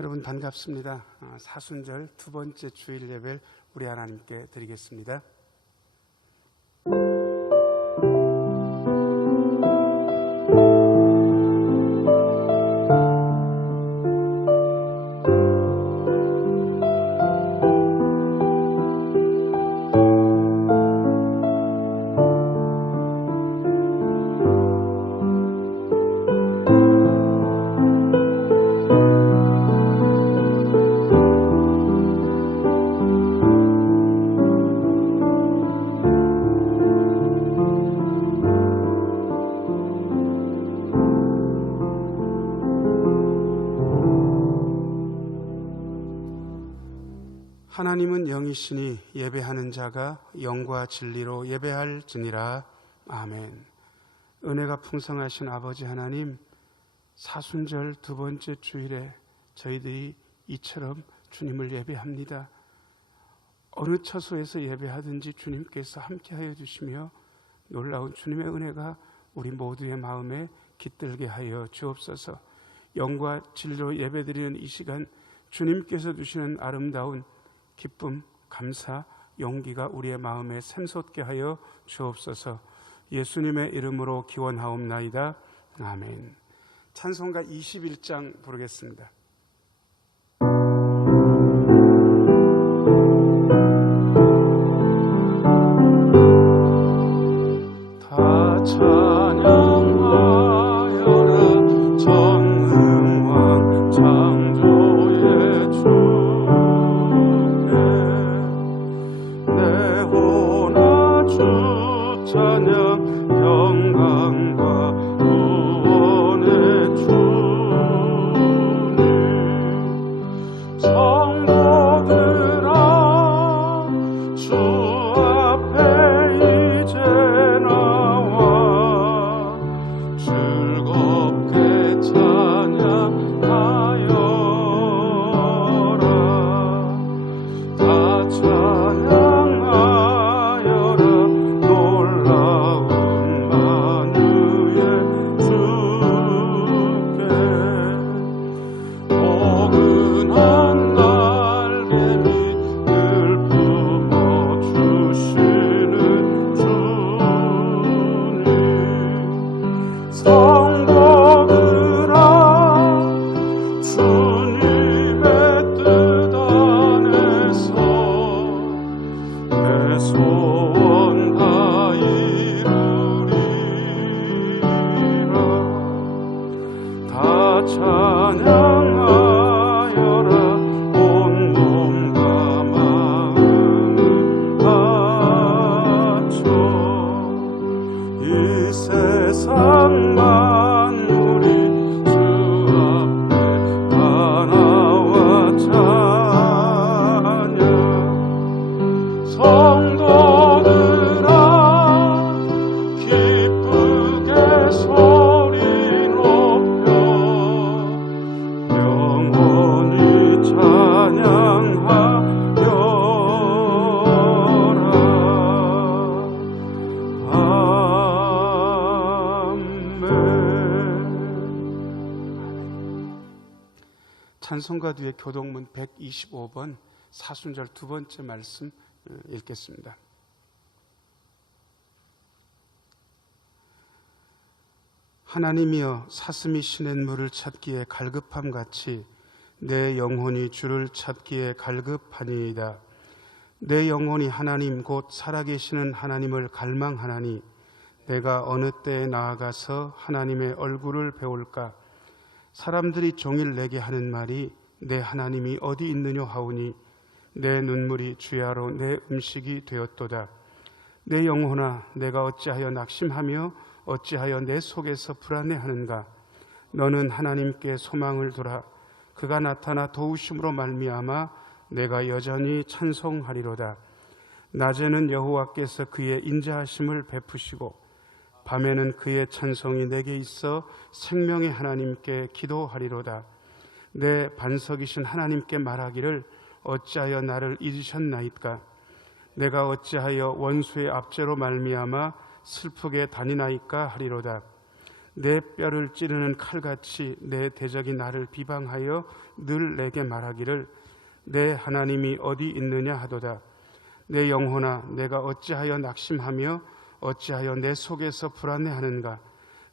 여러분 반갑습니다. 사순절 두 번째 주일 예배를 우리 하나님께 드리겠습니다. 하나님은 영이시니 예배하는 자가 영과 진리로 예배할지니라. 아멘. 은혜가 풍성하신 아버지 하나님, 사순절 두 번째 주일에 저희들이 이처럼 주님을 예배합니다. 어느 처소에서 예배하든지 주님께서 함께하여 주시며 놀라운 주님의 은혜가 우리 모두의 마음에 깃들게 하여 주옵소서. 영과 진리로 예배드리는 이 시간, 주님께서 주시는 아름다운 기쁨, 감사, 용기가 우리의 마음에 샘솟게 하여 주옵소서. 예수님의 이름으로 기원하옵나이다. 아멘. 찬송가 21장 부르겠습니다. 다 찬양하여라 전능왕 창조의 주, 찬양 영광과 구원의 주님, 성도들아 주 앞에 이제 나와 즐겁게 찬양하여라. 다 찬양하여라 놀라운 만유의 주께. 포근한 날개 밑을 품어주시는 주님, 성도들아 주님의 뜻 안에서 내 소원 다 이루리라. 다 찬양하여라 온 몸과 마음을 바쳐. 이 세상 만물이 주 앞에 다 나와 찬양. 성도들아 기쁘게 소리 높여 영원히 찬양하여라. 아멘. 찬송가 뒤에 교동문 125번 사순절 두 번째 말씀 읽겠습니다. 하나님이여 사슴이 시냇 물을 찾기에 갈급함 같이 내 영혼이 주를 찾기에 갈급하니이다. 내 영혼이 하나님 곧 살아계시는 하나님을 갈망하나니 내가 어느 때에 나아가서 하나님의 얼굴을 배울까. 사람들이 종일 내게 하는 말이 내 하나님이 어디 있느냐 하오니 내 눈물이 주야로 내 음식이 되었도다. 내 영혼아 내가 어찌하여 낙심하며 어찌하여 내 속에서 불안해하는가. 너는 하나님께 소망을 두라. 그가 나타나 도우심으로 말미암아 내가 여전히 찬송하리로다. 낮에는 여호와께서 그의 인자하심을 베푸시고 밤에는 그의 찬송이 내게 있어 생명의 하나님께 기도하리로다. 내 반석이신 하나님께 말하기를 어찌하여 나를 잊으셨나이까. 내가 어찌하여 원수의 압제로 말미암아 슬프게 다니나이까 하리로다. 내 뼈를 찌르는 칼같이 내 대적이 나를 비방하여 늘 내게 말하기를 내 하나님이 어디 있느냐 하도다. 내 영혼아, 내가 어찌하여 낙심하며 어찌하여 내 속에서 불안해하는가.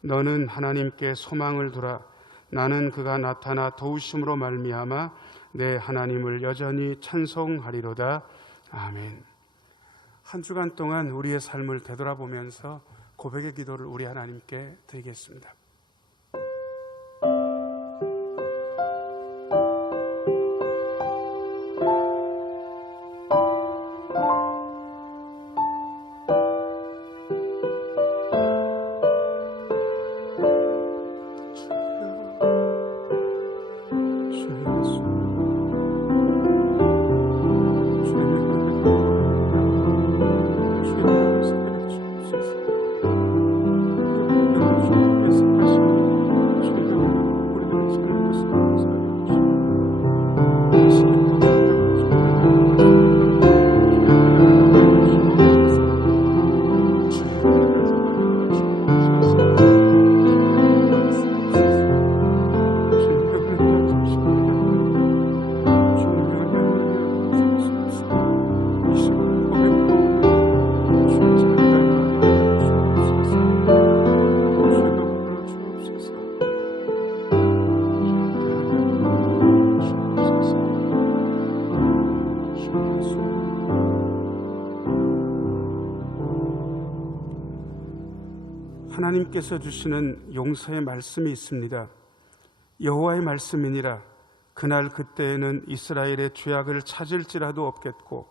너는 하나님께 소망을 두라. 나는 그가 나타나 도우심으로 말미암아 내 하나님을 여전히 찬송하리로다. 아멘. 한 주간 동안 우리의 삶을 되돌아보면서 고백의 기도를 우리 하나님께 드리겠습니다. 하나님께서 주시는 용서의 말씀이 있습니다. 여호와의 말씀이니라. 그날 그때에는 이스라엘의 죄악을 찾을지라도 없겠고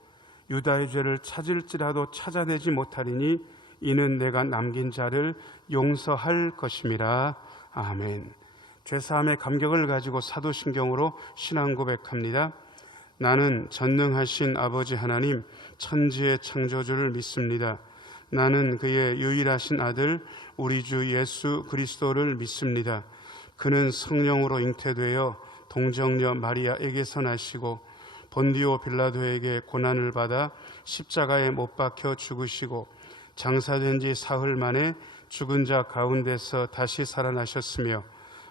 유다의 죄를 찾을지라도 찾아내지 못하리니 이는 내가 남긴 자를 용서할 것임이라. 아멘. 죄사함의 감격을 가지고 사도신경으로 신앙 고백합니다. 나는 전능하신 아버지 하나님 천지의 창조주를 믿습니다. 나는 그의 유일하신 아들 우리 주 예수 그리스도를 믿습니다. 그는 성령으로 잉태되어 동정녀 마리아에게서 나시고 본디오 빌라도에게 고난을 받아 십자가에 못 박혀 죽으시고 장사된 지 사흘 만에 죽은 자 가운데서 다시 살아나셨으며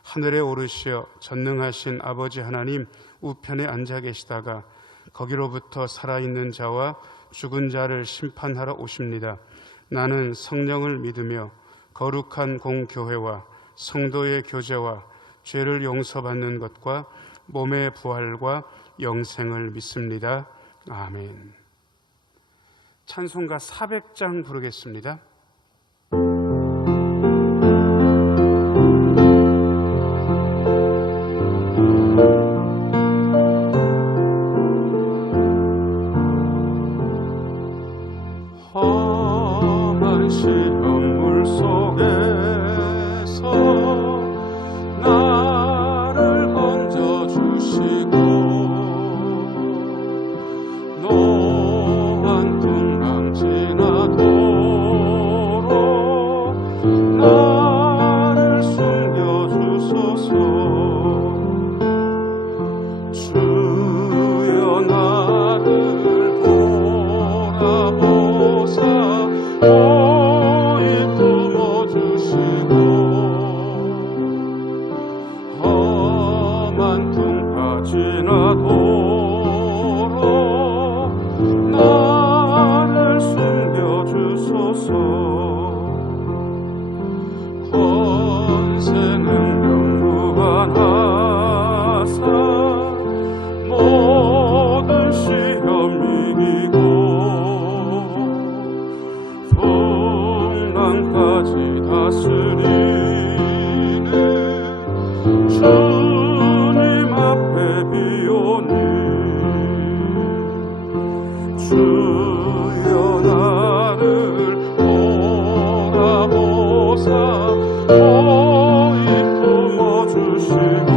하늘에 오르시어 전능하신 아버지 하나님 우편에 앉아 계시다가 거기로부터 살아있는 자와 죽은 자를 심판하러 오십니다. 나는 성령을 믿으며 거룩한 공교회와 성도의 교제와 죄를 용서받는 것과 몸의 부활과 영생을 믿습니다. 아멘. 찬송가 400장 부르겠습니다. 험한 시험물 속에서 나를 건져주시고 노한 풍랑 지나도록 나를 숨겨주소서. 주여 나를 돌아보사 오이 품어주시고 험한 풍파 지나도록 나를 숨겨주소서. 권세 능력 무한하사 모든 시험 이기고 풍랑까지 다스리는 주님 앞에 비오니 주여 나를 돌아보사 오이 품어주시고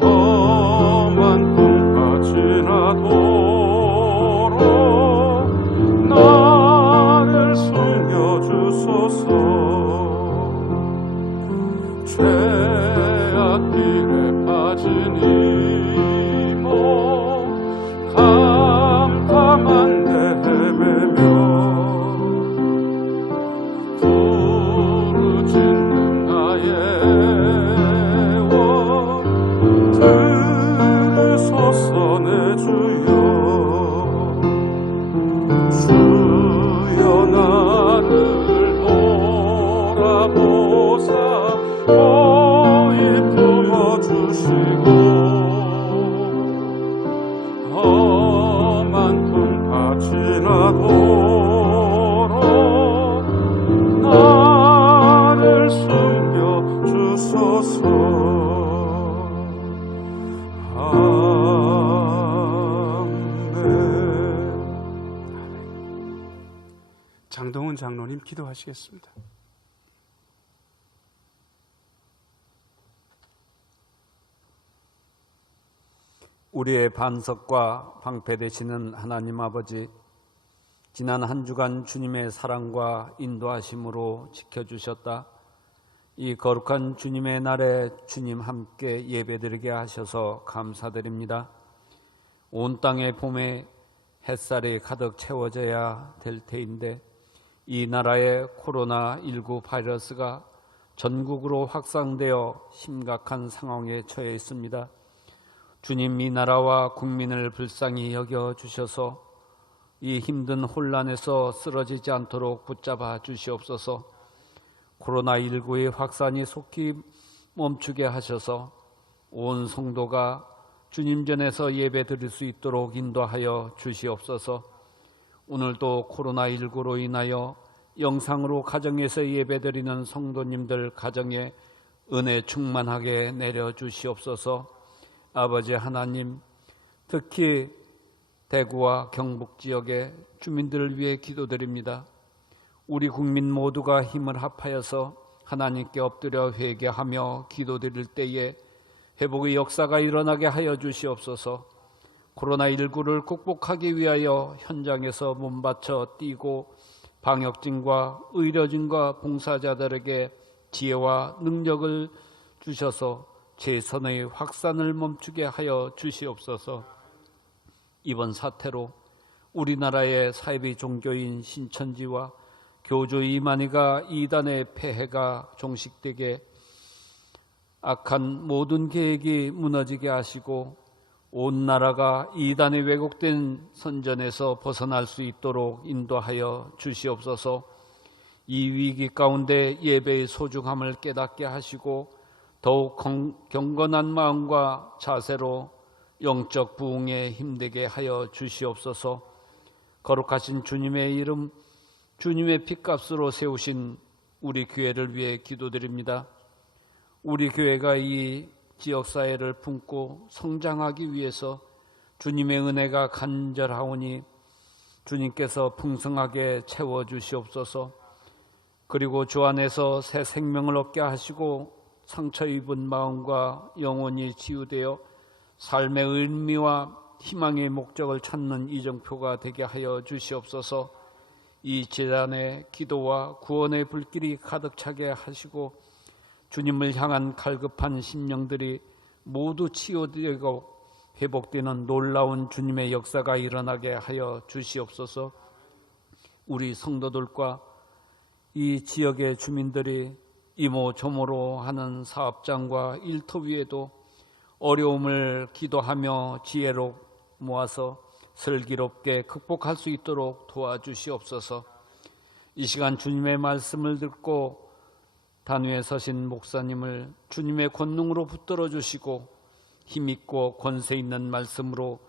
험한 풍파 지나도록 나를 숨겨주소서. 죄악길에 빠진 이몸 감탐한 데 헤매며 주시옵소서. 호의 품어주시고 험한 품 바치나도록 나를 숨겨 주소서. 장동훈 장로님 기도하시겠습니다. 우리의 반석과 방패 되시는 하나님 아버지, 지난 한 주간 주님의 사랑과 인도하심으로 지켜주셨다. 이 거룩한 주님의 날에 주님 함께 예배드리게 하셔서 감사드립니다. 온 땅의 봄에 햇살이 가득 채워져야 될 테인데 이 나라의 코로나19 바이러스가 전국으로 확산되어 심각한 상황에 처해 있습니다. 주님, 이 나라와 국민을 불쌍히 여겨주셔서 이 힘든 혼란에서 쓰러지지 않도록 붙잡아 주시옵소서. 코로나19의 확산이 속히 멈추게 하셔서 온 성도가 주님 전에서 예배 드릴 수 있도록 인도하여 주시옵소서. 오늘도 코로나19로 인하여 영상으로 가정에서 예배 드리는 성도님들 가정에 은혜 충만하게 내려주시옵소서. 아버지 하나님, 특히 대구와 경북 지역의 주민들을 위해 기도드립니다. 우리 국민 모두가 힘을 합하여서 하나님께 엎드려 회개하며 기도드릴 때에 회복의 역사가 일어나게 하여 주시옵소서. 코로나19를 극복하기 위하여 현장에서 몸바쳐 뛰고 방역진과 의료진과 봉사자들에게 지혜와 능력을 주셔서 재선의 확산을 멈추게 하여 주시옵소서. 이번 사태로 우리나라의 사이비 종교인 신천지와 교주 이만희가 이단의 폐해가 종식되게 악한 모든 계획이 무너지게 하시고 온 나라가 이단의 왜곡된 선전에서 벗어날 수 있도록 인도하여 주시옵소서. 이 위기 가운데 예배의 소중함을 깨닫게 하시고 더욱 경건한 마음과 자세로 영적 부흥에 힘되게 하여 주시옵소서. 거룩하신 주님의 이름, 주님의 핏값으로 세우신 우리 교회를 위해 기도드립니다. 우리 교회가 이 지역사회를 품고 성장하기 위해서 주님의 은혜가 간절하오니 주님께서 풍성하게 채워주시옵소서. 그리고 주 안에서 새 생명을 얻게 하시고 상처 입은 마음과 영혼이 치유되어 삶의 의미와 희망의 목적을 찾는 이정표가 되게 하여 주시옵소서. 이 재단의 기도와 구원의 불길이 가득 차게 하시고 주님을 향한 갈급한 심령들이 모두 치유되고 회복되는 놀라운 주님의 역사가 일어나게 하여 주시옵소서. 우리 성도들과 이 지역의 주민들이 이모저모로 하는 사업장과 일터 위에도 어려움을 기도하며 지혜로 모아서 슬기롭게 극복할 수 있도록 도와주시옵소서. 이 시간 주님의 말씀을 듣고 단위에 서신 목사님을 주님의 권능으로 붙들어 주시고 힘있고 권세 있는 말씀으로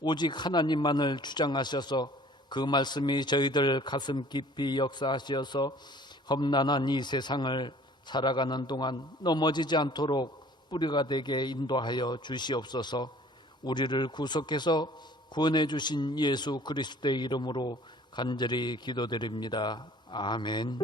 오직 하나님만을 주장하셔서 그 말씀이 저희들 가슴 깊이 역사하셔서 험난한 이 세상을 살아가는 동안 넘어지지 않도록 뿌리가 되게 인도하여 주시옵소서. 우리를 구속해서 구원해 주신 예수 그리스도의 이름으로 간절히 기도드립니다. 아멘.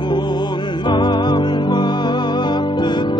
온 마음과 뜻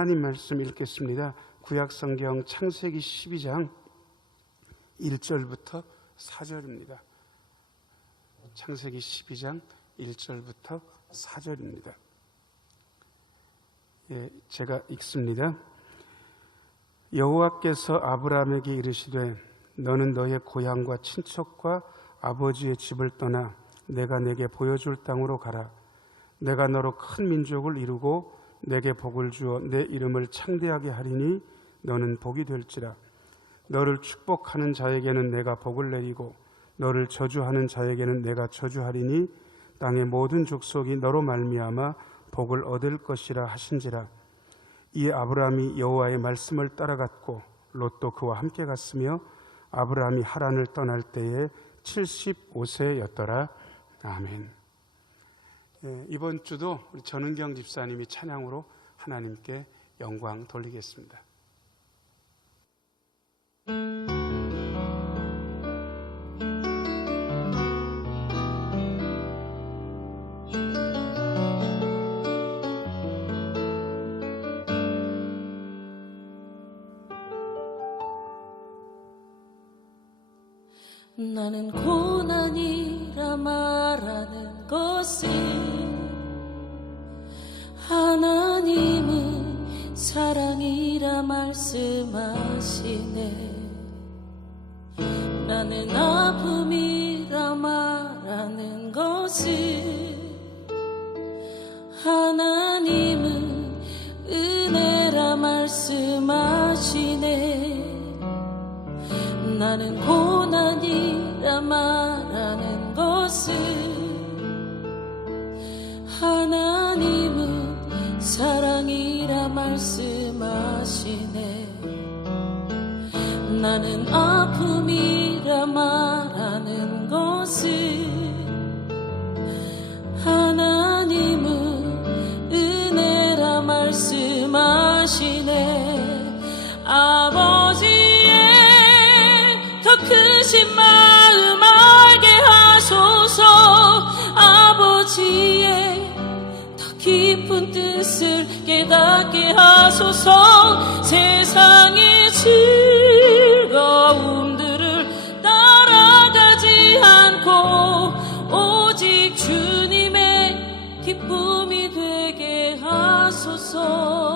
하나님 말씀 읽겠습니다. 구약성경 창세기 12장 1절부터 4절입니다. 창세기 12장 1절부터 4절입니다. 제가 읽습니다. 여호와께서 아브라함에게 이르시되 너는 너의 고향과 친척과 아버지의 집을 떠나 내가 내게 보여줄 땅으로 가라. 내가 너로 큰 민족을 이루고 내게 복을 주어 내 이름을 창대하게 하리니 너는 복이 될지라. 너를 축복하는 자에게는 내가 복을 내리고 너를 저주하는 자에게는 내가 저주하리니 땅의 모든 족속이 너로 말미암아 복을 얻을 것이라 하신지라. 이에 아브라함이 여호와의 말씀을 따라갔고 롯도 그와 함께 갔으며 아브라함이 하란을 떠날 때에 75세였더라. 아멘. 이번 주도 우리 전은경 집사님이 찬양으로 하나님께 영광 돌리겠습니다. 나는 고난이라 말하는 것을 하나님은 사랑이라 말씀하시네. 나는 아픔이라 말하는 것을 하나님은 은혜라 말씀하시네. 나는 고난이라 말하는 것을 하나님은 사랑이라 말씀하시네. 나는 아픔이라 말하는 것을 하나님은 은혜라 말씀하시네. 아버지의 더 크신 마음 알게 하소서. 아버지의 더 깊은 뜻을 깨닫게 하소서. 세상의 즐거움들을 따라가지 않고 오직 주님의 기쁨이 되게 하소서.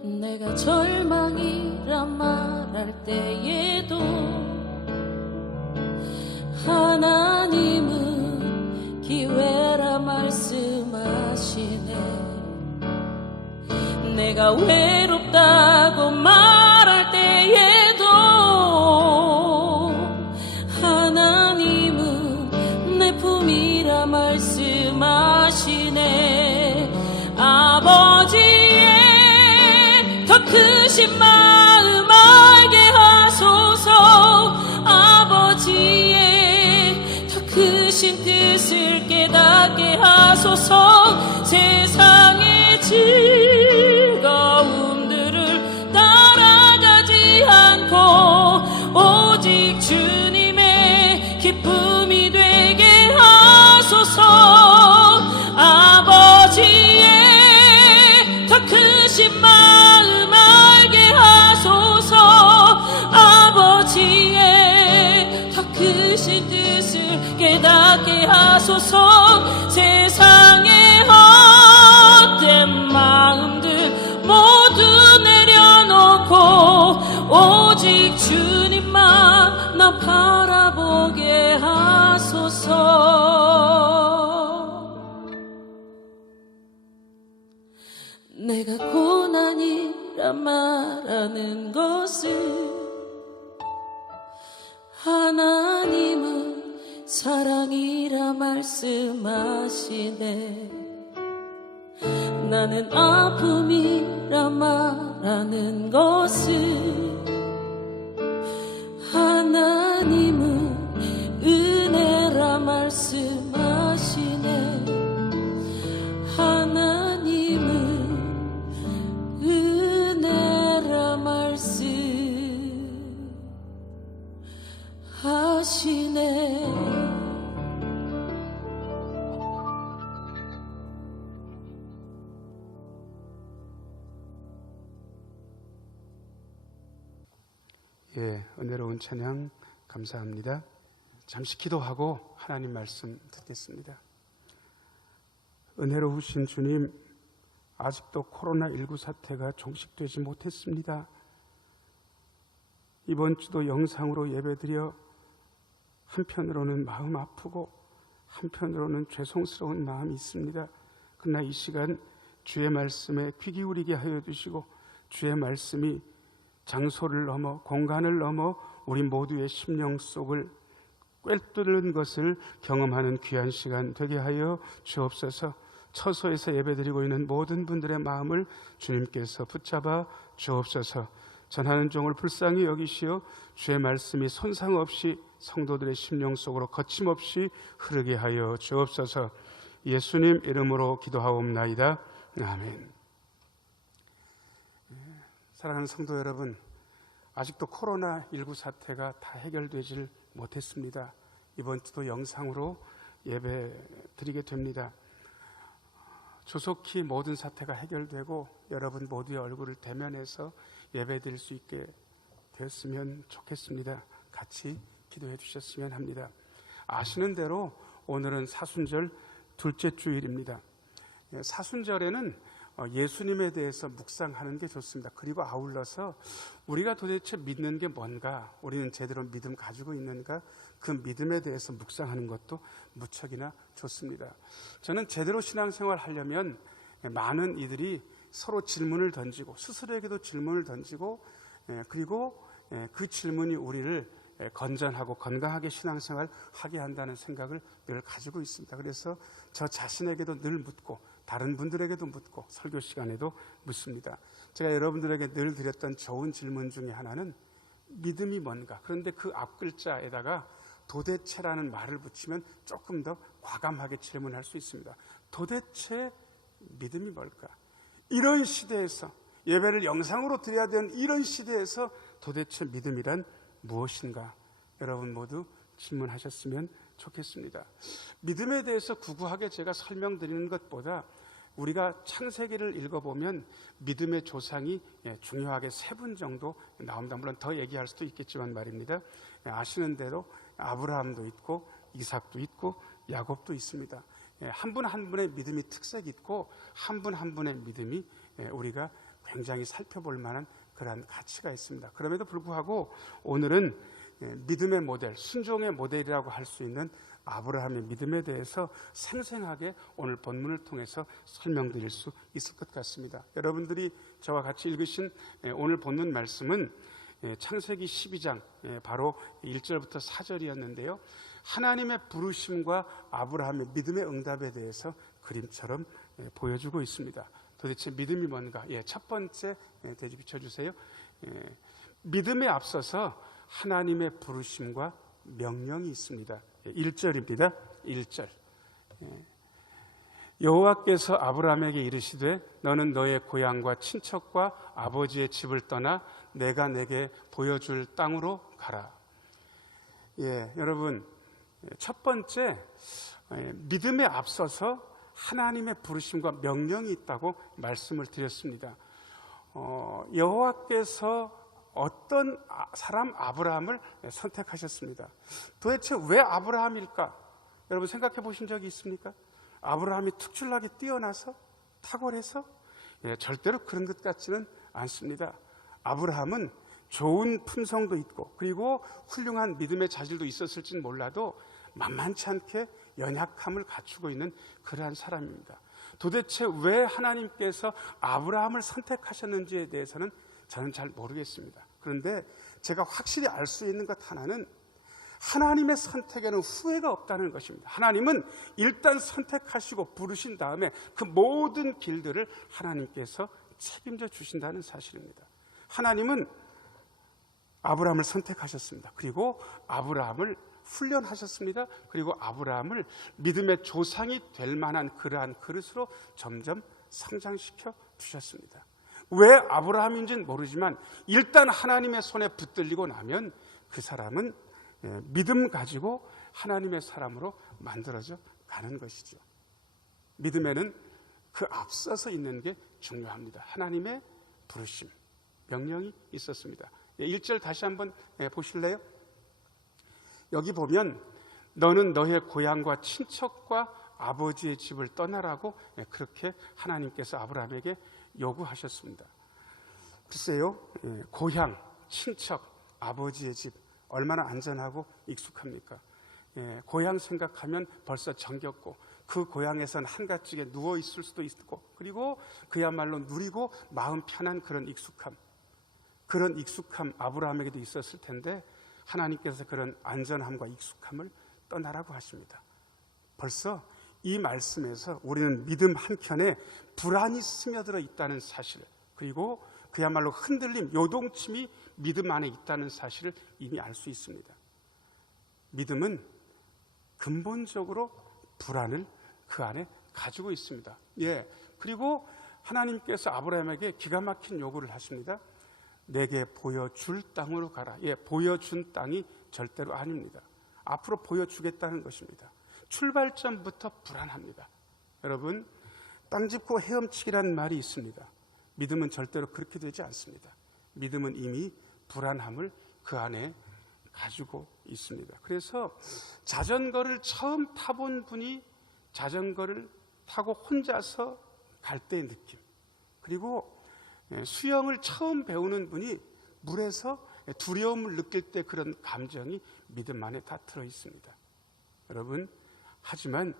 내가 절망이라 말할 때에도 하나님은 기회라 말씀하시네. 내가 외롭다고 말할 때에도 하나님은 내 품이라 말씀하시네. 아버지의 더 크신 마음 알게 하소서. 아버지의 더 크신 뜻을 깨닫게 하소서. 세상의 즐거움들을 따라가지 않고 오직 주님의 기쁨이 되게 하소서. 아버지의 더 크신 마음 알게 하소서. 아버지의 더 크신 뜻을 깨닫게 하소서. 세상의 헛된 마음들 모두 내려놓고 오직 주님만 나 바라보게 하소서. 내가 고난이라 말하는 것을 하나님은 사랑이라 말씀하시네. 나는 아픔이라 말하는 것을 하나님은 은혜라 말씀하시네. 하나님은 은혜라 말씀하시네. 예, 은혜로운 찬양 감사합니다. 잠시 기도하고 하나님 말씀 듣겠습니다. 은혜로우신 주님, 아직도 코로나19 사태가 종식되지 못했습니다. 이번 주도 영상으로 예배드려 한편으로는 마음 아프고 한편으로는 죄송스러운 마음이 있습니다. 그러나 이 시간 주의 말씀에 귀 기울이게 하여 주시고 주의 말씀이 장소를 넘어 공간을 넘어 우리 모두의 심령 속을 꿰뚫는 것을 경험하는 귀한 시간 되게 하여 주옵소서. 처소에서 예배드리고 있는 모든 분들의 마음을 주님께서 붙잡아 주옵소서. 전하는 종을 불쌍히 여기시어 주의 말씀이 손상 없이 성도들의 심령 속으로 거침없이 흐르게 하여 주옵소서. 예수님 이름으로 기도하옵나이다. 아멘. 사랑하는 성도 여러분, 아직도 코로나19 사태가 다 해결되질 못했습니다. 이번 주도 영상으로 예배 드리게 됩니다. 조속히 모든 사태가 해결되고 여러분 모두의 얼굴을 대면해서 예배 드릴 수 있게 되었으면 좋겠습니다. 같이 기도해 주셨으면 합니다. 아시는 대로 오늘은 사순절 둘째 주일입니다. 사순절에는 예수님에 대해서 묵상하는 게 좋습니다. 그리고 아울러서 우리가 도대체 믿는 게 뭔가, 우리는 제대로 믿음 가지고 있는가, 그 믿음에 대해서 묵상하는 것도 무척이나 좋습니다. 저는 제대로 신앙생활 하려면 많은 이들이 서로 질문을 던지고 스스로에게도 질문을 던지고 그리고 그 질문이 우리를 건전하고 건강하게 신앙생활 하게 한다는 생각을 늘 가지고 있습니다. 그래서 저 자신에게도 늘 묻고 다른 분들에게도 묻고 설교 시간에도 묻습니다. 제가 여러분들에게 늘 드렸던 좋은 질문 중에 하나는 믿음이 뭔가. 그런데 그 앞글자에다가 도대체라는 말을 붙이면 조금 더 과감하게 질문할 수 있습니다. 도대체 믿음이 뭘까? 이런 시대에서 예배를 영상으로 드려야 되는 이런 시대에서 도대체 믿음이란 무엇인가? 여러분 모두 질문하셨으면 좋겠습니다. 믿음에 대해서 구구하게 제가 설명드리는 것보다 우리가 창세기를 읽어보면 믿음의 조상이 중요하게 3분 정도 나옵니다. 물론 더 얘기할 수도 있겠지만 말입니다. 아시는 대로 아브라함도 있고 이삭도 있고 야곱도 있습니다. 한 분 한 분의 믿음이 특색이 있고 한 분 한 분의 믿음이 우리가 굉장히 살펴볼 만한 그러한 가치가 있습니다. 그럼에도 불구하고 오늘은 믿음의 모델, 순종의 모델이라고 할 수 있는 아브라함의 믿음에 대해서 생생하게 오늘 본문을 통해서 설명드릴 수 있을 것 같습니다. 여러분들이 저와 같이 읽으신 오늘 본문 말씀은 창세기 12장 바로 1절부터 4절이었는데요. 하나님의 부르심과 아브라함의 믿음의 응답에 대해서 그림처럼 보여주고 있습니다. 도대체 믿음이 뭔가? 첫 번째 대지 비춰주세요. 믿음에 앞서서 하나님의 부르심과 명령이 있습니다. 1절입니다. 1절. 여호와께서 아브라함에게 이르시되 너는 너의 고향과 친척과 아버지의 집을 떠나 내가 내게 보여줄 땅으로 가라. 여러분, 첫 번째 믿음에 앞서서 하나님의 부르심과 명령이 있다고 말씀을 드렸습니다. 여호와께서 어떤 사람 아브라함을 선택하셨습니다. 도대체 왜 아브라함일까? 여러분 생각해 보신 적이 있습니까? 아브라함이 특출나게 뛰어나서? 탁월해서? 절대로 그런 것 같지는 않습니다. 아브라함은 좋은 품성도 있고 그리고 훌륭한 믿음의 자질도 있었을지는 몰라도 만만치 않게 연약함을 갖추고 있는 그러한 사람입니다. 도대체 왜 하나님께서 아브라함을 선택하셨는지에 대해서는 저는 잘 모르겠습니다. 그런데 제가 확실히 알 수 있는 것 하나는 하나님의 선택에는 후회가 없다는 것입니다. 하나님은 일단 선택하시고 부르신 다음에 그 모든 길들을 하나님께서 책임져 주신다는 사실입니다. 하나님은 아브라함을 선택하셨습니다. 그리고 아브라함을 훈련하셨습니다. 그리고 아브라함을 믿음의 조상이 될 만한 그러한 그릇으로 점점 성장시켜 주셨습니다. 왜 아브라함인지는 모르지만 일단 하나님의 손에 붙들리고 나면 그 사람은 믿음 가지고 하나님의 사람으로 만들어져 가는 것이죠. 믿음에는 그 앞서서 있는 게 중요합니다. 하나님의 부르심, 명령이 있었습니다. 1절 다시 한번 보실래요? 여기 보면 너는 너의 고향과 친척과 아버지의 집을 떠나라고 그렇게 하나님께서 아브라함에게 요구하셨습니다. 글쎄요, 고향, 친척, 아버지의 집 얼마나 안전하고 익숙합니까? 고향 생각하면 벌써 정겹고 그 고향에선 한가쪽에 누워 있을 수도 있고 그리고 그야말로 누리고 마음 편한 그런 익숙함 아브라함에게도 있었을 텐데 하나님께서 그런 안전함과 익숙함을 떠나라고 하십니다. 벌써 이 말씀에서 우리는 믿음 한켠에 불안이 스며들어 있다는 사실, 그리고 그야말로 흔들림, 요동침이 믿음 안에 있다는 사실을 이미 알 수 있습니다. 믿음은 근본적으로 불안을 그 안에 가지고 있습니다. 그리고 하나님께서 아브라함에게 기가 막힌 요구를 하십니다. 내게 보여줄 땅으로 가라. 보여준 땅이 절대로 아닙니다. 앞으로 보여주겠다는 것입니다. 출발점부터 불안합니다. 여러분, 땅 짚고 헤엄치기란 말이 있습니다. 믿음은 절대로 그렇게 되지 않습니다. 믿음은 이미 불안함을 그 안에 가지고 있습니다. 그래서 자전거를 처음 타본 분이 자전거를 타고 혼자서 갈 때의 느낌, 그리고 수영을 처음 배우는 분이 물에서 두려움을 느낄 때 그런 감정이 믿음 안에 다 들어 있습니다. 여러분, 하지만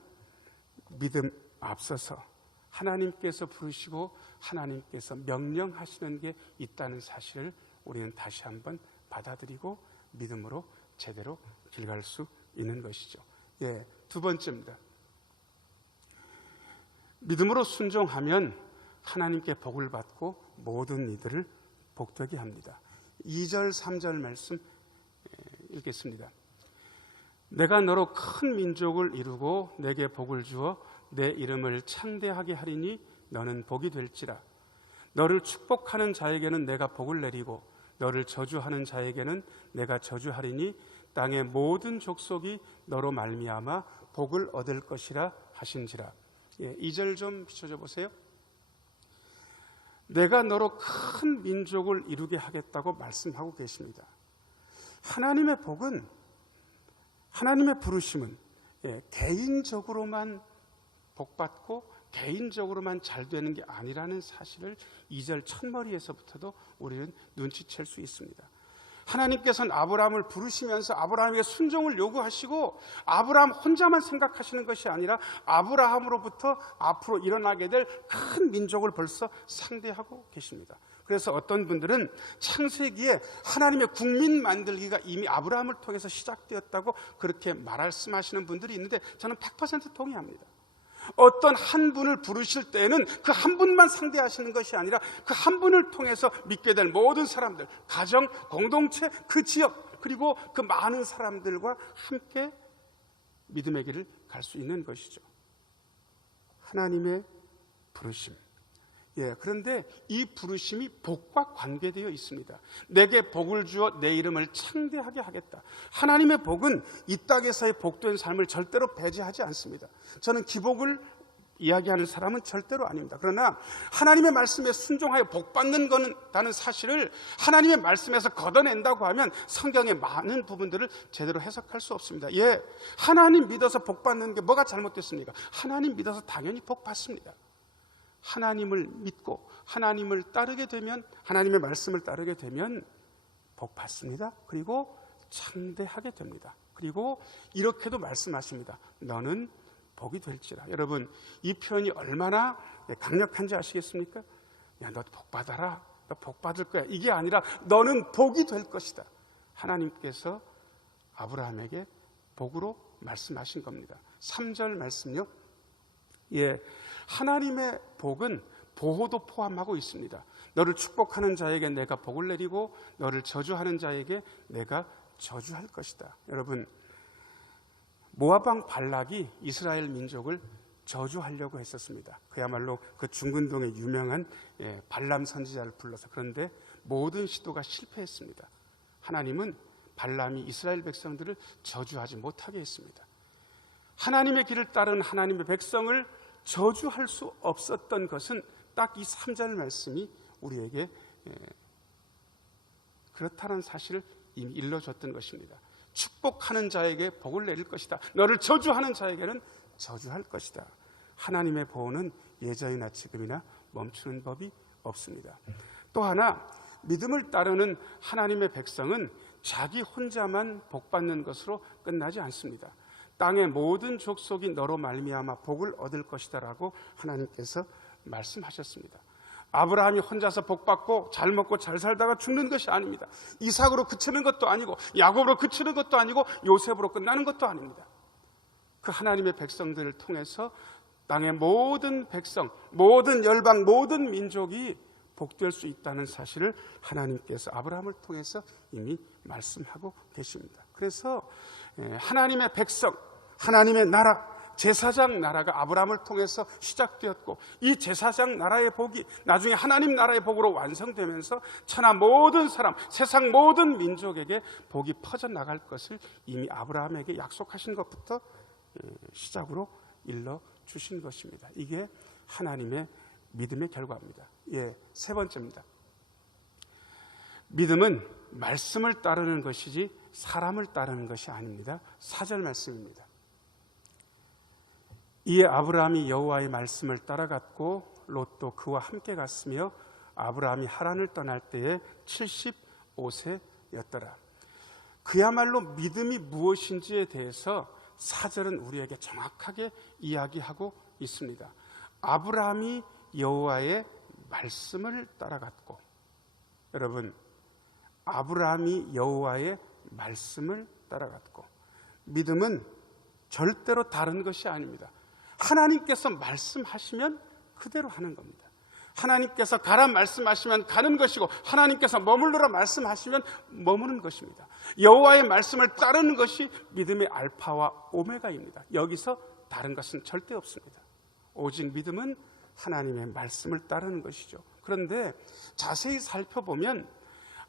믿음 앞서서 하나님께서 부르시고 하나님께서 명령하시는 게 있다는 사실을 우리는 다시 한번 받아들이고 믿음으로 제대로 길 갈 수 있는 것이죠. 두 번째입니다. 믿음으로 순종하면 하나님께 복을 받고 모든 이들을 복되게 합니다. 2절 3절 말씀 읽겠습니다. 내가 너로 큰 민족을 이루고 내게 복을 주어 내 이름을 창대하게 하리니 너는 복이 될지라. 너를 축복하는 자에게는 내가 복을 내리고 너를 저주하는 자에게는 내가 저주하리니 땅의 모든 족속이 너로 말미암아 복을 얻을 것이라 하신지라. 2절 좀 비춰줘 보세요. 내가 너로 큰 민족을 이루게 하겠다고 말씀하고 계십니다. 하나님의 복은, 하나님의 부르심은 개인적으로만 복받고 개인적으로만 잘 되는 게 아니라는 사실을 2절 첫머리에서부터도 우리는 눈치챌 수 있습니다. 하나님께서는 아브라함을 부르시면서 아브라함에게 순종을 요구하시고 아브라함 혼자만 생각하시는 것이 아니라 아브라함으로부터 앞으로 일어나게 될 큰 민족을 벌써 상대하고 계십니다. 그래서 어떤 분들은 창세기에 하나님의 국민 만들기가 이미 아브라함을 통해서 시작되었다고 그렇게 말씀하시는 분들이 있는데 저는 100% 동의합니다. 어떤 한 분을 부르실 때에는 그 한 분만 상대하시는 것이 아니라 그 한 분을 통해서 믿게 될 모든 사람들, 가정, 공동체, 그 지역, 그리고 그 많은 사람들과 함께 믿음의 길을 갈 수 있는 것이죠. 하나님의 부르심. 그런데 이 부르심이 복과 관계되어 있습니다. 내게 복을 주어 내 이름을 창대하게 하겠다. 하나님의 복은 이 땅에서의 복된 삶을 절대로 배제하지 않습니다. 저는 기복을 이야기하는 사람은 절대로 아닙니다. 그러나 하나님의 말씀에 순종하여 복받는 거는 사실을 하나님의 말씀에서 걷어낸다고 하면 성경의 많은 부분들을 제대로 해석할 수 없습니다. 하나님 믿어서 복받는 게 뭐가 잘못됐습니까? 하나님 믿어서 당연히 복받습니다. 하나님을 믿고 하나님을 따르게 되면, 하나님의 말씀을 따르게 되면 복 받습니다. 그리고 창대하게 됩니다. 그리고 이렇게도 말씀하십니다. 너는 복이 될지라. 여러분, 이 표현이 얼마나 강력한지 아시겠습니까? 야, 너 복 받아라. 너 복 받을 거야. 이게 아니라 너는 복이 될 것이다. 하나님께서 아브라함에게 복으로 말씀하신 겁니다. 3절 말씀요. 예, 하나님의 복은 보호도 포함하고 있습니다. 너를 축복하는 자에게 내가 복을 내리고 너를 저주하는 자에게 내가 저주할 것이다. 여러분, 모압 왕 발락이 이스라엘 민족을 저주하려고 했었습니다. 그야말로 그 중근동의 유명한 발람 선지자를 불러서. 그런데 모든 시도가 실패했습니다. 하나님은 발람이 이스라엘 백성들을 저주하지 못하게 했습니다. 하나님의 길을 따른 하나님의 백성을 저주할 수 없었던 것은 딱 이 3절 말씀이 우리에게 그렇다는 사실을 이미 일러줬던 것입니다. 축복하는 자에게 복을 내릴 것이다. 너를 저주하는 자에게는 저주할 것이다. 하나님의 보호는 예전이나 지금이나 멈추는 법이 없습니다. 또 하나, 믿음을 따르는 하나님의 백성은 자기 혼자만 복받는 것으로 끝나지 않습니다. 땅의 모든 족속이 너로 말미암아 복을 얻을 것이다 라고 하나님께서 말씀하셨습니다. 아브라함이 혼자서 복받고 잘 먹고 잘 살다가 죽는 것이 아닙니다. 이삭으로 그치는 것도 아니고 야곱으로 그치는 것도 아니고 요셉으로 끝나는 것도 아닙니다. 그 하나님의 백성들을 통해서 땅의 모든 백성, 모든 열방, 모든 민족이 복될 수 있다는 사실을 하나님께서 아브라함을 통해서 이미 말씀하고 계십니다. 그래서 하나님의 백성, 하나님의 나라, 제사장 나라가 아브라함을 통해서 시작되었고, 이 제사장 나라의 복이 나중에 하나님 나라의 복으로 완성되면서 천하 모든 사람, 세상 모든 민족에게 복이 퍼져나갈 것을 이미 아브라함에게 약속하신 것부터 시작으로 일러주신 것입니다. 이게 하나님의 믿음의 결과입니다. 예, 세 번째입니다. 믿음은 말씀을 따르는 것이지 사람을 따르는 것이 아닙니다. 4절 말씀입니다. 이에 아브라함이 여호와의 말씀을 따라갔고 롯도 그와 함께 갔으며 아브라함이 하란을 떠날 때에 75세였더라. 그야말로 믿음이 무엇인지에 대해서 4절은 우리에게 정확하게 이야기하고 있습니다. 아브라함이 여호와의 말씀을 따라갔고, 여러분, 아브라함이 여호와의 말씀을 따라갔고, 믿음은 절대로 다른 것이 아닙니다. 하나님께서 말씀하시면 그대로 하는 겁니다. 하나님께서 가라 말씀하시면 가는 것이고, 하나님께서 머물러라 말씀하시면 머무는 것입니다. 여호와의 말씀을 따르는 것이 믿음의 알파와 오메가입니다. 여기서 다른 것은 절대 없습니다. 오직 믿음은 하나님의 말씀을 따르는 것이죠. 그런데 자세히 살펴보면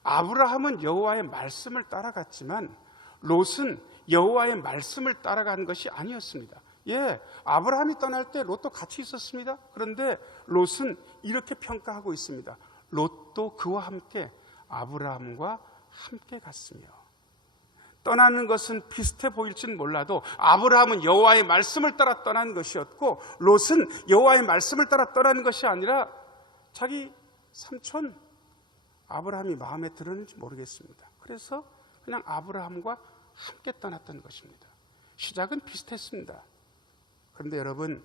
아브라함은 여호와의 말씀을 따라갔지만 롯은 여호와의 말씀을 따라간 것이 아니었습니다. 예, 아브라함이 떠날 때 롯도 같이 있었습니다. 그런데 롯은 이렇게 평가하고 있습니다. 롯도 그와 함께 아브라함과 함께 갔으며. 떠나는 것은 비슷해 보일지는 몰라도 아브라함은 여호와의 말씀을 따라 떠난 것이었고, 롯은 여호와의 말씀을 따라 떠나는 것이 아니라 자기 삼촌 아브라함이 마음에 들었는지 모르겠습니다. 그래서 그냥 아브라함과 함께 떠났던 것입니다. 시작은 비슷했습니다. 그런데 여러분,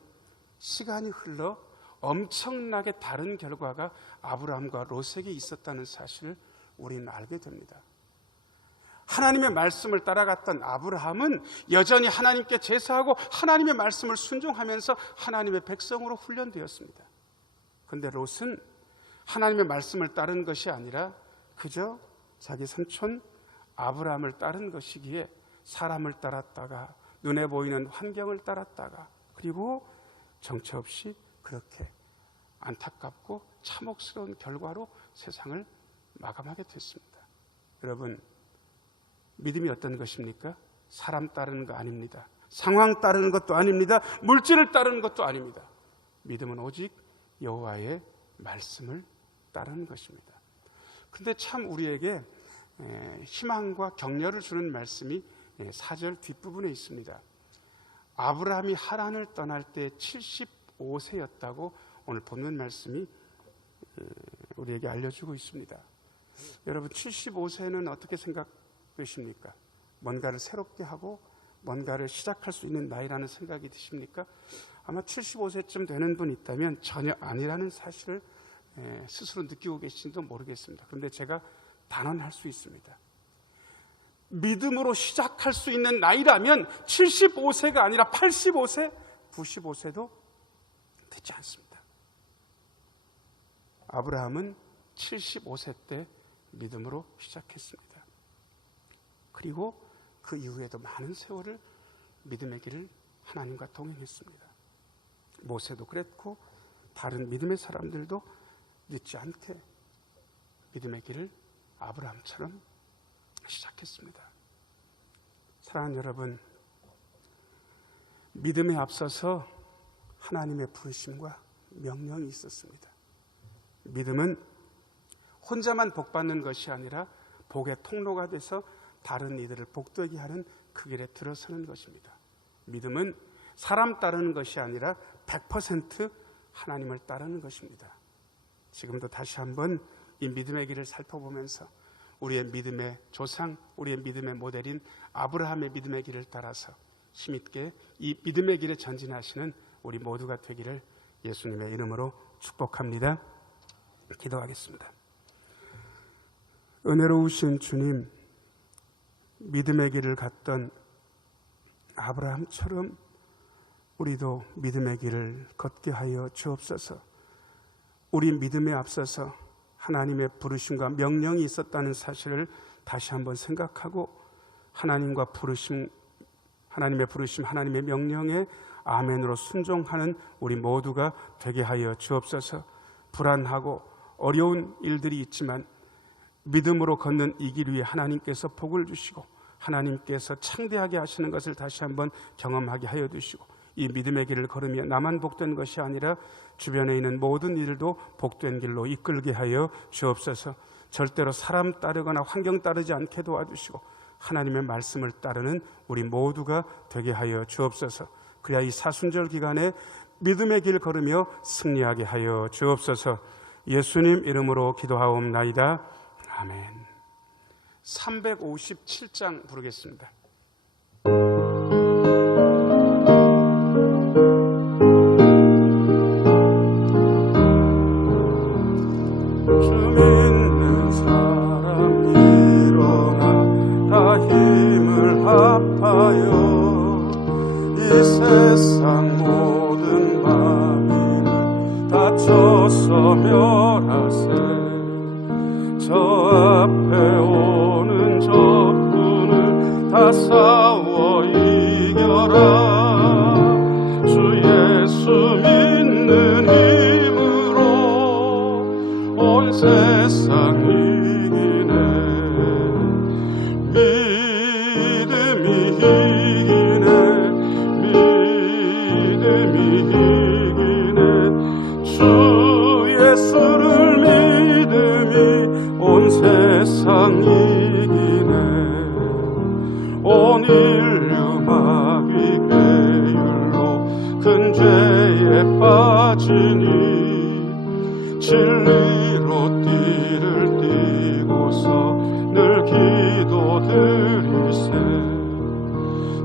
시간이 흘러 엄청나게 다른 결과가 아브라함과 롯에게 있었다는 사실을 우리는 알게 됩니다. 하나님의 말씀을 따라갔던 아브라함은 여전히 하나님께 제사하고 하나님의 말씀을 순종하면서 하나님의 백성으로 훈련되었습니다. 그런데 롯은 하나님의 말씀을 따른 것이 아니라 그저 자기 삼촌 아브라함을 따른 것이기에 사람을 따랐다가 눈에 보이는 환경을 따랐다가 그리고 정처 없이 그렇게 안타깝고 참혹스러운 결과로 세상을 마감하게 됐습니다. 여러분, 믿음이 어떤 것입니까? 사람 따르는 거 아닙니다. 상황 따르는 것도 아닙니다. 물질을 따르는 것도 아닙니다. 믿음은 오직 여호와의 말씀을 따르는 것입니다. 그런데 참 우리에게 희망과 격려를 주는 말씀이 4절 뒷부분에 있습니다. 아브라함이 하란을 떠날 때 75세였다고 오늘 본문 말씀이 우리에게 알려주고 있습니다. 여러분, 75세는 어떻게 생각되십니까? 뭔가를 새롭게 하고 뭔가를 시작할 수 있는 나이라는 생각이 드십니까? 아마 75세쯤 되는 분이 있다면 전혀 아니라는 사실을 스스로 느끼고 계신지도 모르겠습니다. 그런데 제가 단언할 수 있습니다. 믿음으로 시작할 수 있는 나이라면 75세가 아니라 85세, 95세도 되지 않습니다. 아브라함은 75세 때 믿음으로 시작했습니다. 그리고 그 이후에도 많은 세월을 믿음의 길을 하나님과 동행했습니다. 모세도 그랬고 다른 믿음의 사람들도 늦지 않게 믿음의 길을 아브라함처럼 시작했습니다. 사랑하는 여러분, 믿음에 앞서서 하나님의 부르심과 명령이 있었습니다. 믿음은 혼자만 복받는 것이 아니라 복의 통로가 돼서 다른 이들을 복되게 하는 그 길에 들어서는 것입니다. 믿음은 사람 따르는 것이 아니라 100% 하나님을 따르는 것입니다. 지금도 다시 한번 이 믿음의 길을 살펴보면서 우리의 믿음의 조상, 우리의 믿음의 모델인 아브라함의 믿음의 길을 따라서 힘있게 이 믿음의 길에 전진하시는 우리 모두가 되기를 예수님의 이름으로 축복합니다. 기도하겠습니다. 은혜로우신 주님, 믿음의 길을 갔던 아브라함처럼 우리도 믿음의 길을 걷게 하여 주옵소서. 우리 믿음에 앞서서 하나님의 부르심과 명령이 있었다는 사실을 다시 한번 생각하고 하나님의 부르심, 하나님의 명령에 아멘으로 순종하는 우리 모두가 되게 하여 주옵소서. 불안하고 어려운 일들이 있지만 믿음으로 걷는 이 길 위에 하나님께서 복을 주시고 하나님께서 창대하게 하시는 것을 다시 한번 경험하게 하여 주시고 이 믿음의 길을 걸으며 나만 복된 것이 아니라 주변에 있는 모든 이들도 복된 길로 이끌게 하여 주옵소서. 절대로 사람 따르거나 환경 따르지 않게 도와주시고 하나님의 말씀을 따르는 우리 모두가 되게 하여 주옵소서. 그래야 이 사순절 기간에 믿음의 길 걸으며 승리하게 하여 주옵소서. 예수님 이름으로 기도하옵나이다. 아멘. 357장 부르겠습니다. 주 믿는 사람 일어나 다 힘을 합하여 이 세상 모든 마비를 다쳐서 멸하세. 저 앞에 오는 적군을 다 싸워 이겨라. 주 예수 믿는 힘으로 온 세상 이기네. 믿음이 이기네. 믿음이 이기네. 주 예수를 믿음이 온 세상 이기네. 온 인류 마귀 괴율로 큰 죄에 빠지니 진리로 띠를 띠고서 늘 기도드리세.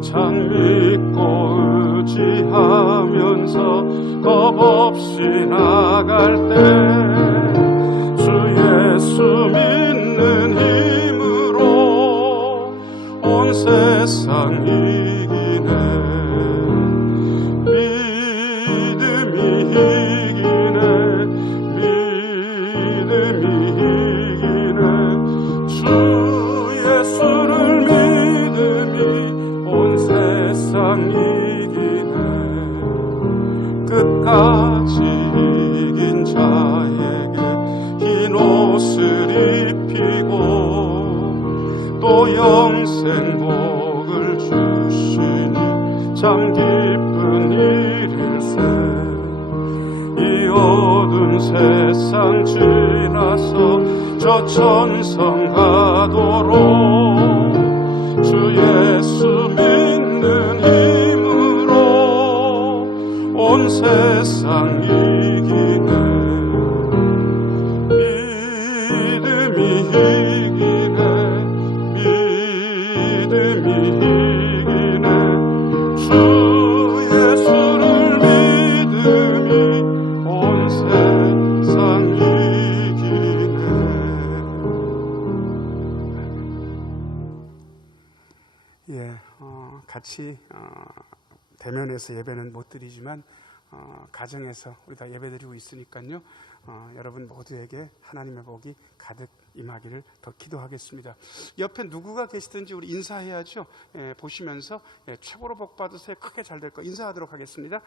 참 믿고 의지하면서 겁없이 나갈 때 주 예수 믿는 힘으로 온 세상 이기네. 믿음이 이기네. 믿음이 이기네. 주 예수를 믿음이 온 세상 이기네. 끝까지 이긴 자에게 흰 옷을 입히고 또 영생복을 주시니 참 기쁜 일일세. 이 어두운 세상 지나서 저 천성 가도록 주 예수 믿는 힘으로 온 세상 이기네. 믿음이 이기네. 믿음이 이기네. 주 예수를 믿음이 온 세상 이기네. 같이 대면에서 예배는 못 드리지만 가정에서 우리 다 예배드리고 있으니까요. 여러분 모두에게 하나님의 복이 가득 임하기를 더 기도하겠습니다. 옆에 누구가 계시든지 우리 인사해야죠. 보시면서 최고로 복 받으세요. 크게 잘 될 거예요. 인사하도록 하겠습니다.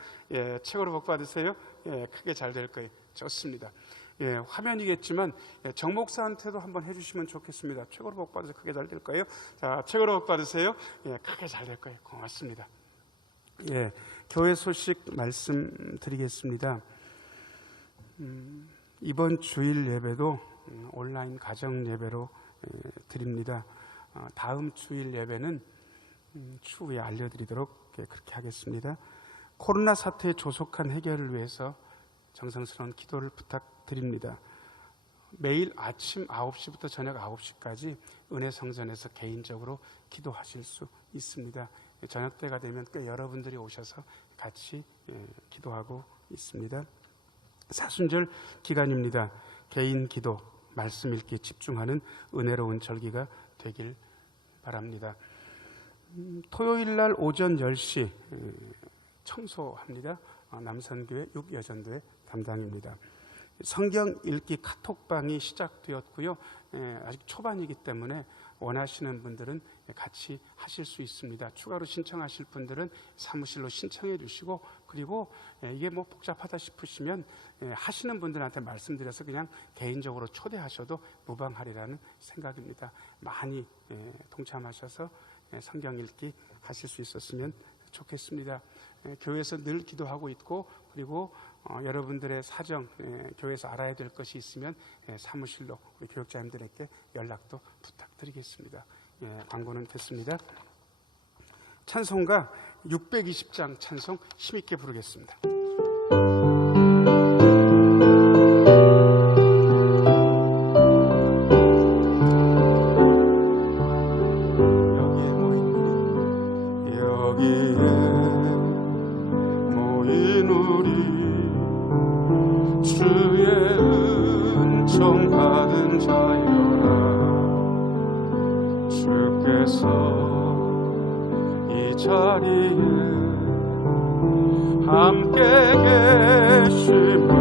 최고로 복 받으세요. 크게 잘 될 거예요. 좋습니다. 화면이겠지만 정 목사한테도 한번 해주시면 좋겠습니다. 최고로 복 받으세요. 크게 잘 될 거예요. 자, 최고로 복 받으세요. 크게 잘 될 거예요. 고맙습니다. 교회 소식 말씀드리겠습니다. 이번 주일 예배도 온라인 가정 예배로 드립니다. 다음 주일 예배는 추후에 알려드리도록 그렇게 하겠습니다. 코로나 사태의 조속한 해결을 위해서 정성스러운 기도를 부탁드립니다. 매일 아침 9시부터 저녁 9시까지 은혜성전에서 개인적으로 기도하실 수 있습니다. 저녁 때가 되면 꽤 여러분들이 오셔서 같이 기도하고 있습니다. 사순절 기간입니다. 개인 기도, 말씀 읽기에 집중하는 은혜로운 절기가 되길 바랍니다. 토요일 날 오전 10시 청소합니다. 남선교회 6여전도의 담당입니다. 성경 읽기 카톡방이 시작되었고요. 아직 초반이기 때문에 원하시는 분들은 같이 하실 수 있습니다. 추가로 신청하실 분들은 사무실로 신청해 주시고, 그리고 이게 뭐 복잡하다 싶으시면 하시는 분들한테 말씀드려서 그냥 개인적으로 초대하셔도 무방하리라는 생각입니다. 많이 동참하셔서 성경 읽기 하실 수 있었으면 좋겠습니다. 교회에서 늘 기도하고 있고, 그리고 여러분들의 사정, 교회에서 알아야 될 것이 있으면 사무실로 우리 교육자님들에게 연락도 부탁드리겠습니다. 광고는 됐습니다. 찬송가 620장 찬송 힘있게 부르겠습니다. 이 자리에 함께 계심을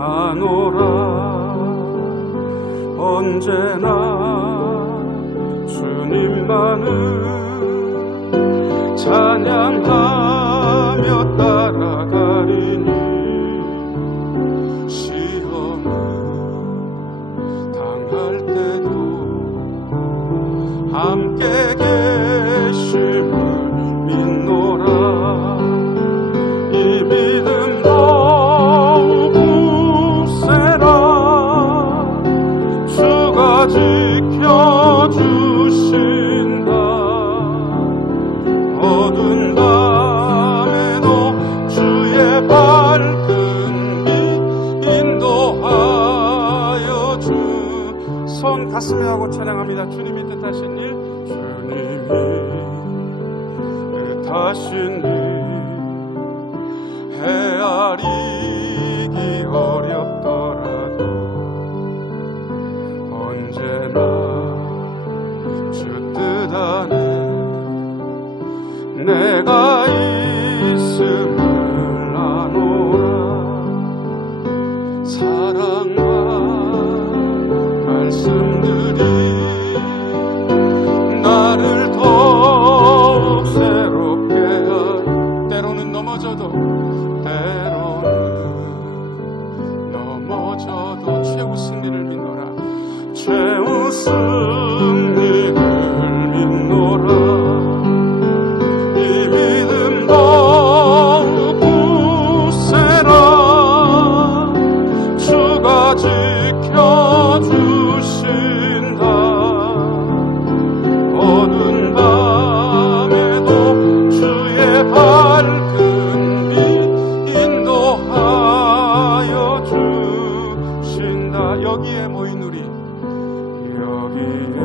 아노라. 언제나 주님만을 찬양하며 따라가리니 시험을 당할 때도 함께 계심을 믿노라. 이 믿음 더욱 굳세라. 주가 지켜주신다. 어두운 밤에도 주의 밝은 빛 인도하여 주. 손 가슴에 하고 찬양합니다. 주님이 뜻하신 일, 주님이 뜻하신 일 헤아리기 어렵더라도 언제나 주 뜻 안에 내가 있음을 아노라. 사랑과 말씀들이 나를 더욱 새롭게 한. 때로는 넘어져도 최후 승리를 믿노라. 최후 승리를 믿노라. 이 믿음 더욱 굳세라. 주가 지켜주신다. 어두운 밤에도 주의 밝은 빛 인도하여 주신다. 여기에 모인 우리, 여기에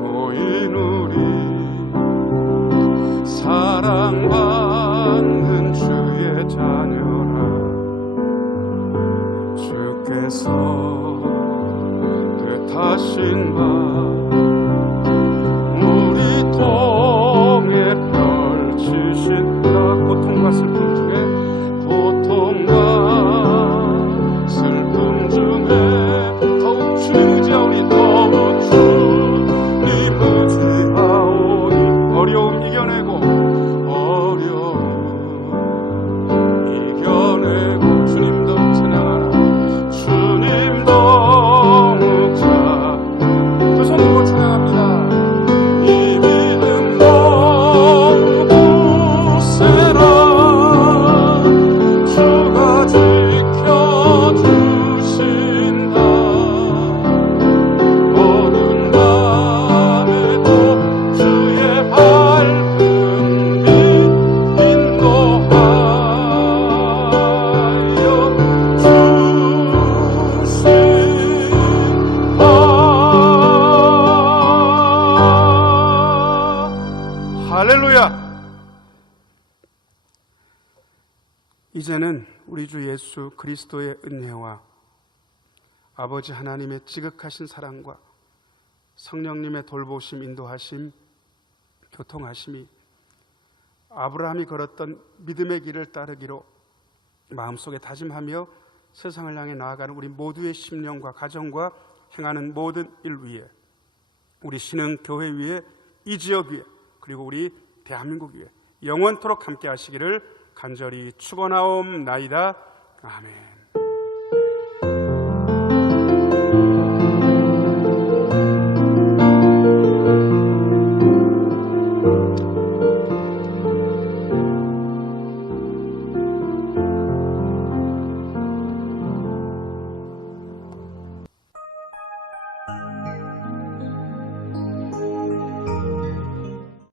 모인 우리 사랑받는 주의 자녀라. 주께서 뜻하신 바 우리 도 이제는 우리 주 예수 그리스도의 은혜와 아버지 하나님의 지극하신 사랑과 성령님의 돌보심, 인도하심, 교통하심이 아브라함이 걸었던 믿음의 길을 따르기로 마음속에 다짐하며 세상을 향해 나아가는 우리 모두의 심령과 가정과 행하는 모든 일 위에, 우리 신흥교회 위에, 이 지역 위에, 그리고 우리 대한민국 위에 영원토록 함께 하시기를 간절히 축원하옵나이다. 아멘.